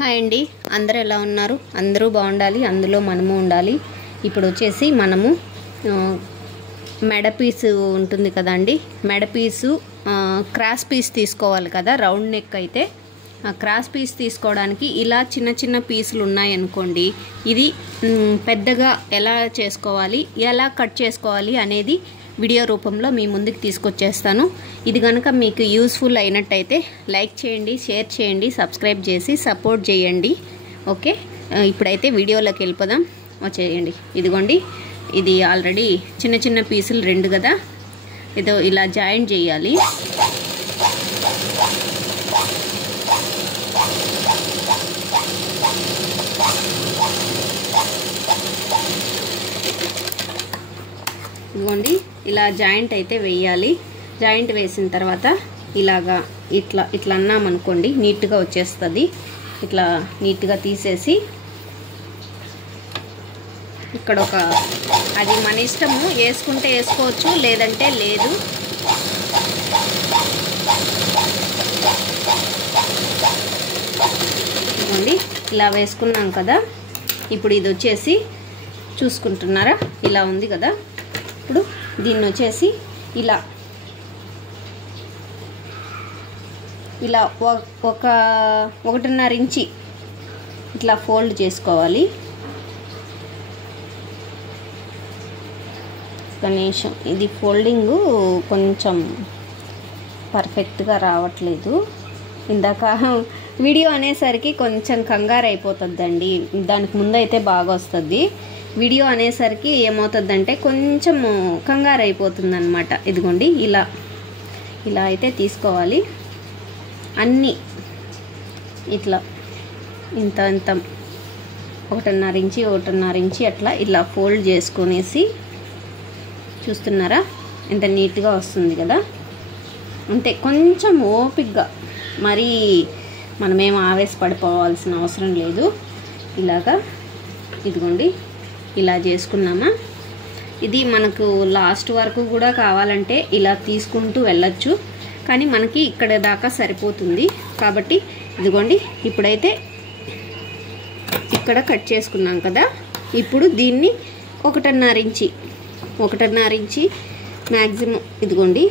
Hi అండి, అందరూ ఎలా ఉన్నారు? అందరూ బాగుండాలి, అందులో మనము ఉండాలి. ఇప్పుడు వచ్చేసి మనము మెడ పీసు ఉంటుంది కదండి, మెడ పీసు క్రాస్ పీస్ తీసుకోవాలి కదా. రౌండ్ నెక్ అయితే క్రాస్ పీస్ తీసుకోవడానికి ఇలా చిన్న చిన్న పీసులు ఉన్నాయనుకోండి, ఇది పెద్దగా ఎలా చేసుకోవాలి, ఎలా కట్ చేసుకోవాలి అనేది వీడియో రూపంలో మీ ముందుకు తీసుకొచ్చేస్తాను. ఇది కనుక మీకు యూస్ఫుల్ అయినట్టయితే లైక్ చేయండి, షేర్ చేయండి, సబ్స్క్రైబ్ చేసి సపోర్ట్ చేయండి. ఓకే, ఇప్పుడైతే వీడియోలోకి వెళ్ళిపోదాం. వచ్చేయండి. ఇదిగోండి, ఇది ఆల్రెడీ చిన్న చిన్న పీసులు 2 కదా, ఏదో ఇలా జాయింట్ చేయాలి. ఇదిగోండి, ఇలా జాయింట్ అయితే వేయాలి. జాయింట్ వేసిన తర్వాత ఇలాగా ఇట్లా అన్నామనుకోండి, నీట్గా వచ్చేస్తుంది. ఇట్లా నీట్గా తీసేసి ఇక్కడ ఒక, అది మన ఇష్టము, వేసుకుంటే వేసుకోవచ్చు, లేదంటే లేదు. ఇదిగోండి, ఇలా వేసుకున్నాం కదా. ఇప్పుడు ఇది వచ్చేసి చూసుకుంటున్నారా, ఇలా ఉంది కదా. ఇప్పుడు దీన్ని వచ్చేసి ఇలా 1.5 ఇంచి ఇట్లా ఫోల్డ్ చేసుకోవాలి. కనీసం ఇది ఫోల్డింగు కొంచెం పర్ఫెక్ట్గా రావట్లేదు. ఇందాక వీడియో అనేసరికి కొంచెం కంగారు అయిపోతుందండి, దానికి ముందు అయితే బాగా వస్తుంది. వీడియో అనేసరికి ఏమవుతుందంటే కొంచెం కంగారు అయిపోతుంది అనమాట. ఇదిగోండి, ఇలా అయితే తీసుకోవాలి. అన్నీ ఇట్లా ఇంత 1.5 ఇంచి అట్లా ఇలా ఫోల్డ్ చేసుకొనేసి, చూస్తున్నారా ఎంత నీట్గా వస్తుంది కదా. అంతే, కొంచెం ఓపిక్గా, మరీ మనమేం ఆవేశపడిపోవాల్సిన అవసరం లేదు. ఇలాగా ఇదిగోండి, ఇలా చేసుకున్నామా. ఇది మనకు లాస్ట్ వరకు కూడా కావాలంటే ఇలా తీసుకుంటూ వెళ్ళచ్చు, కానీ మనకి ఇక్కడ దాకా సరిపోతుంది కాబట్టి ఇదిగోండి. ఇప్పుడైతే ఇక్కడ కట్ చేసుకున్నాం కదా, ఇప్పుడు దీన్ని 1.5 ఇంచి మ్యాక్సిమం. ఇదిగోండి,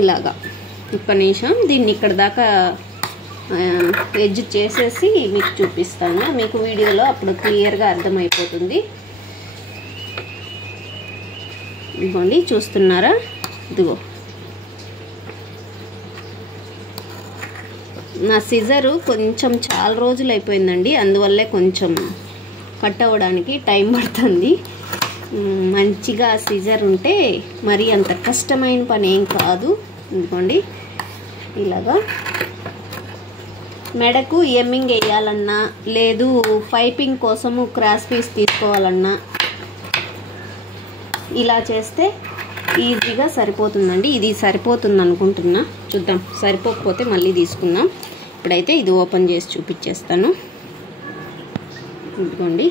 ఇలాగా ఒక్క నిమిషం దీన్ని ఇక్కడ దాకా ఎడ్జ్ చేసేసి మీకు చూపిస్తాను. మీకు వీడియోలో అప్పుడు క్లియర్గా అర్థమైపోతుంది. ఇదిగోండి, చూస్తున్నారా? ఇదిగో నా సిజరు కొంచెం చాలా రోజులు అయిపోయిందండి, అందువల్లే కొంచెం కట్ అవ్వడానికి టైం పడుతుంది. మంచిగా సిజర్ ఉంటే మరి అంత కష్టమైన పని ఏం కాదు. ఇదిగోండి, ఇలాగా మెడకు ఎమ్మింగ్ వేయాలన్నా, లేదు పైపింగ్ కోసము క్రాస్ పీస్ తీసుకోవాలన్నా ఇలా చేస్తే ఈజీగా సరిపోతుందండి. ఇది సరిపోతుంది అనుకుంటున్నా, చూద్దాం. సరిపోకపోతే మళ్ళీ తీసుకుందాం. ఇప్పుడైతే ఇది ఓపెన్ చేసి చూపించేస్తాను. ఇదిగోండి,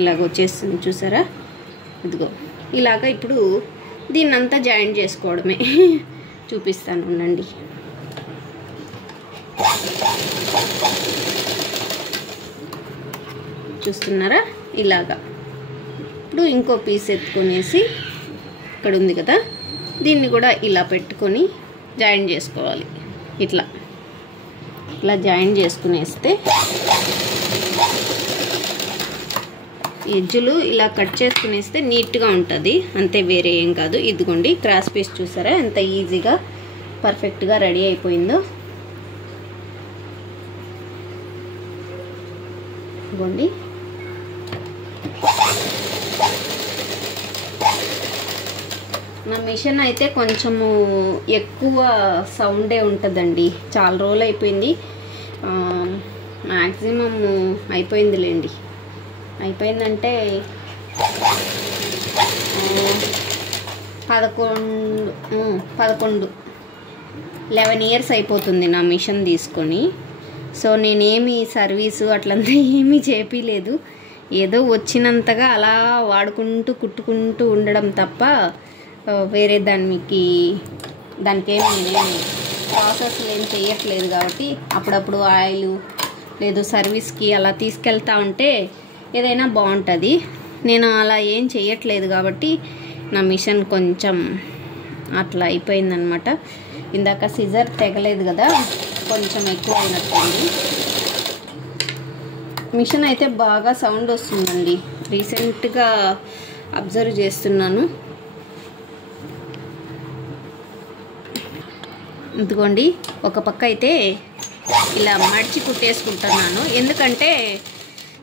ఇలాగ వచ్చేస్తుంది, చూసారా? ఇదిగో ఇలాగ. ఇప్పుడు దీన్నంతా జాయింట్ చేసుకోవడమే. చూపిస్తాను, ఉండండి. చూస్తున్నారా? ఇలాగా. ఇప్పుడు ఇంకో పీస్ ఎత్తుకొనేసి, ఇక్కడ ఉంది కదా, దీన్ని కూడా ఇలా పెట్టుకొని జాయింట్ చేసుకోవాలి. ఇట్లా జాయింట్ చేసుకునేస్తే ఎడ్జులు ఇలా కట్ చేసుకునేస్తే నీట్గా ఉంటుంది, అంతే, వేరే ఏం కాదు. ఇదిగోండి, క్రాస్ పీస్ చూసారా ఎంత ఈజీగా పర్ఫెక్ట్గా రెడీ అయిపోయిందో. ఇదిగోండి, నా మిషన్ అయితే కొంచెము ఎక్కువ సౌండే ఉంటుందండి. చాలా రోజులు అయిపోయింది, మ్యాక్సిమం అయిపోయిందిలేండి. అయిపోయిందంటే 11 ఇయర్స్ అయిపోతుంది నా మిషన్ తీసుకొని. సో నేనేమి సర్వీసు అట్లంతా ఏమీ చేపీలేదు, ఏదో వచ్చినంతగా అలా వాడుకుంటూ కుట్టుకుంటూ ఉండడం తప్ప వేరే దానికి నేనేమి ప్రాసెస్లు ఏం చేయట్లేదు కాబట్టి అప్పుడప్పుడు ఆయిల్ లేదు సర్వీస్కి అలా తీసుకెళ్తా ఉంటే ఏదైనా బాగుంటుంది. నేను అలా ఏం చేయట్లేదు కాబట్టి నా మిషన్ కొంచెం అట్లా అయిపోయిందనమాట. ఇందాక సిజర్ తెగలేదు కదా, కొంచెం ఎక్కువ అయినట్టుంది. మిషన్ అయితే బాగా సౌండ్ వస్తుందండి, రీసెంట్గా అబ్జర్వ్ చేస్తున్నాను. ఇదిగోండి ఒక పక్క అయితే ఇలా మడిచి కుట్టేసుకుంటున్నాను. ఎందుకంటే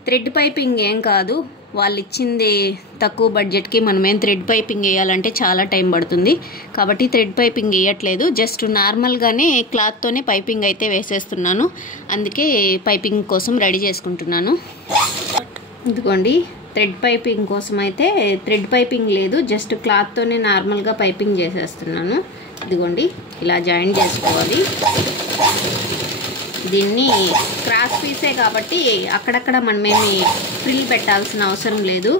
థ్రెడ్ పైపింగ్ ఏం కాదు, వాళ్ళు ఇచ్చింది తక్కువ బడ్జెట్కి మనమేం థ్రెడ్ పైపింగ్ వేయాలంటే చాలా టైం పడుతుంది. కాబట్టి థ్రెడ్ పైపింగ్ వేయట్లేదు, జస్ట్ నార్మల్గానే క్లాత్తోనే పైపింగ్ అయితే వేసేస్తున్నాను. అందుకే పైపింగ్ కోసం రెడీ చేసుకుంటున్నాను. ఇదిగోండి థ్రెడ్ పైపింగ్ కోసం అయితే థ్రెడ్ పైపింగ్ లేదు, జస్ట్ క్లాత్తోనే నార్మల్గా పైపింగ్ చేసేస్తున్నాను. ఇదిగోండి ఇలా జాయిన్ చేసుకోవాలి. దీన్ని క్రాస్ పీసే కాబట్టి అక్కడక్కడ మనమేమి ఫ్రిల్ పెట్టాల్సిన అవసరం లేదు.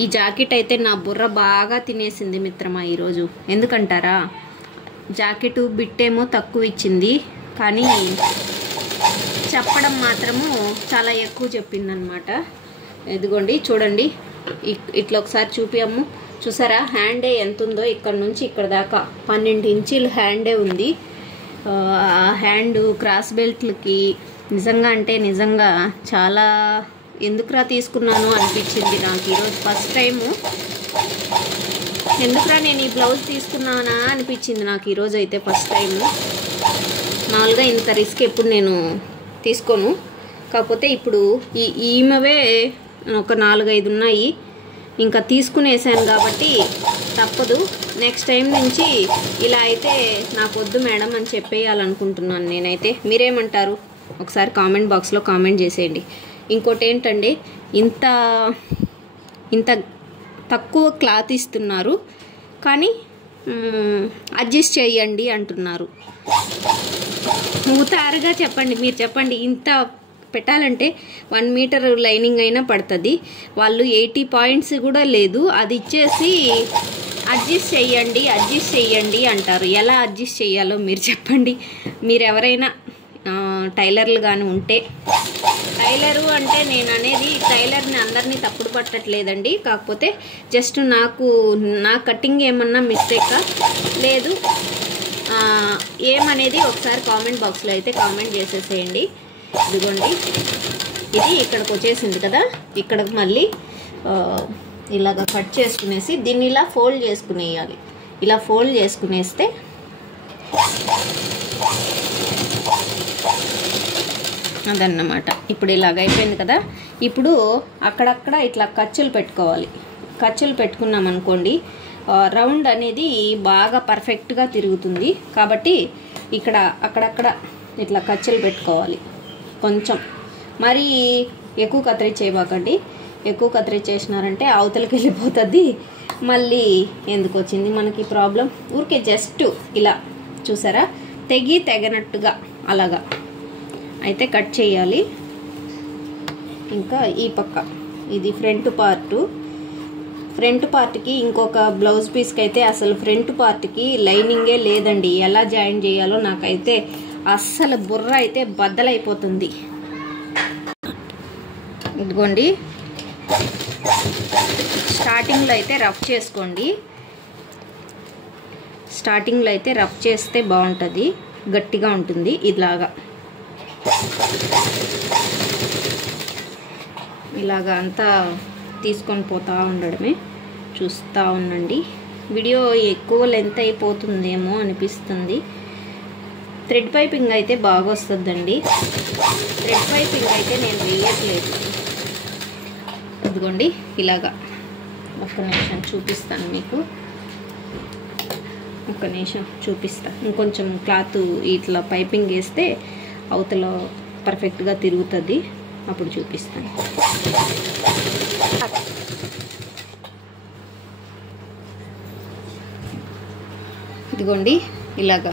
ఈ జాకెట్ అయితే నా బుర్ర బాగా తినేసింది మిత్రమా ఈరోజు. ఎందుకంటారా, జాకెట్ బిట్టేమో తక్కువ ఇచ్చింది, కానీ చెప్పడం మాత్రము చాలా ఎక్కువ చెప్పిందనమాట. ఇదిగోండి చూడండి, ఇట్లా ఒకసారి చూపియమ్ము. చూసారా హ్యాండే ఎంత ఉందో, ఇక్కడ నుంచి ఇక్కడ దాకా 12 ఇంచీలు హ్యాండే ఉంది. ఆ హ్యాండ్ క్రాస్ బెల్ట్లకి నిజంగా అంటే నిజంగా చాలా ఎందుకురా తీసుకున్నాను అనిపించింది నాకు ఈరోజు. ఫస్ట్ టైము ఎందుకురా నేను ఈ బ్లౌజ్ తీసుకున్నానా అనిపించింది నాకు ఈరోజు అయితే ఫస్ట్ టైము. మామూలుగా ఇంత రిస్క్ ఎప్పుడు నేను తీసుకోను, కాకపోతే ఇప్పుడు ఈమెవే ఒక 4-5 ఉన్నాయి, ఇంకా తీసుకునేసాను కాబట్టి తప్పదు. నెక్స్ట్ టైం నుంచి ఇలా అయితే నాకు వద్దు మేడం అని చెప్పేయాలనుకుంటున్నాను నేనైతే. మీరేమంటారు ఒకసారి కామెంట్ బాక్స్లో కామెంట్ చేసేయండి. ఇంకోటి ఏంటండి, ఇంత తక్కువ క్లాత్ ఇస్తున్నారు కానీ అడ్జస్ట్ చేయండి అంటున్నారు. ఉతారుగా చెప్పండి, మీరు చెప్పండి. ఇంత పెట్టాలంటే 1 మీటర్ లైనింగ్ అయినా పడుతుంది. వాళ్ళు 80 పాయింట్స్ కూడా లేదు, అది ఇచ్చేసి అడ్జస్ట్ చెయ్యండి అంటారు. ఎలా అడ్జస్ట్ చేయాలో మీరు చెప్పండి. మీరు ఎవరైనా టైలర్లు కానీ ఉంటే, టైలరు అంటే నేను అనేది టైలర్ని అందరినీ తప్పుడు పట్టట్లేదండి, కాకపోతే జస్ట్ నా కటింగ్ ఏమన్నా మిస్టేకా లేదు ఏమనేది ఒకసారి కామెంట్ బాక్స్లో అయితే కామెంట్ చేసేసేయండి. ఇదిగోండి ఇది ఇక్కడికి వచ్చేసింది కదా, ఇక్కడికి మళ్ళీ ఇలాగ కట్ చేసుకునేసి దీన్ని ఇలా ఫోల్డ్ చేసుకునేయాలి. ఇలా ఫోల్డ్ చేసుకునేస్తే అదన్నమాట. ఇప్పుడు ఇలాగ అయిపోయింది కదా, ఇప్పుడు అక్కడక్కడ ఇట్లా ఖర్చులు పెట్టుకోవాలి. ఖర్చులు పెట్టుకున్నాం అనుకోండి, రౌండ్ అనేది బాగా పర్ఫెక్ట్గా తిరుగుతుంది. కాబట్టి ఇక్కడ అక్కడక్కడ ఇట్లా ఖర్చులు పెట్టుకోవాలి. కొంచెం మరీ ఎక్కువ కత్తిరి చేయబాకండి, ఎక్కువ కత్తిరి చేసినారంటే అవతలకి వెళ్ళిపోతుంది. మళ్ళీ ఎందుకు వచ్చింది మనకి ప్రాబ్లం. ఊరికే జస్ట్ ఇలా చూసారా, తెగనట్టుగా అలాగా అయితే కట్ చేయాలి. ఇంకా ఈ పక్క ఇది ఫ్రంట్ పార్ట్కి ఇంకొక బ్లౌజ్ పీస్కి అయితే అసలు ఫ్రంట్ పార్ట్కి లైనింగే లేదండి. ఎలా జాయిన్ చేయాలో నాకైతే అస్సలు బుర్ర అయితే బద్దలైపోతుంది. ఇదిగోండి స్టార్టింగ్లో అయితే రఫ్ చేసుకోండి. స్టార్టింగ్లో అయితే రఫ్ చేస్తే బాగుంటుంది, గట్టిగా ఉంటుంది. ఇలాగా అంతా తీసుకొని పోతూ ఉండడమే. చూస్తూ ఉండండి. వీడియో ఎక్కువ లెంత్ అయిపోతుందేమో అనిపిస్తుంది. థ్రెడ్ పైపింగ్ అయితే బాగా వస్తుందండి. థ్రెడ్ పైపింగ్ అయితే నేను వేయట్లేదు. ఇదిగోండి ఇలాగా ఒక్క నిమిషం చూపిస్తాను మీకు, ఒక్క నిమిషం చూపిస్తాను. ఇంకొంచెం క్లాత్ ఇట్లా పైపింగ్ వేస్తే అవతల పర్ఫెక్ట్గా తిరుగుతుంది, అప్పుడు చూపిస్తాను. ఇదిగోండి ఇలాగా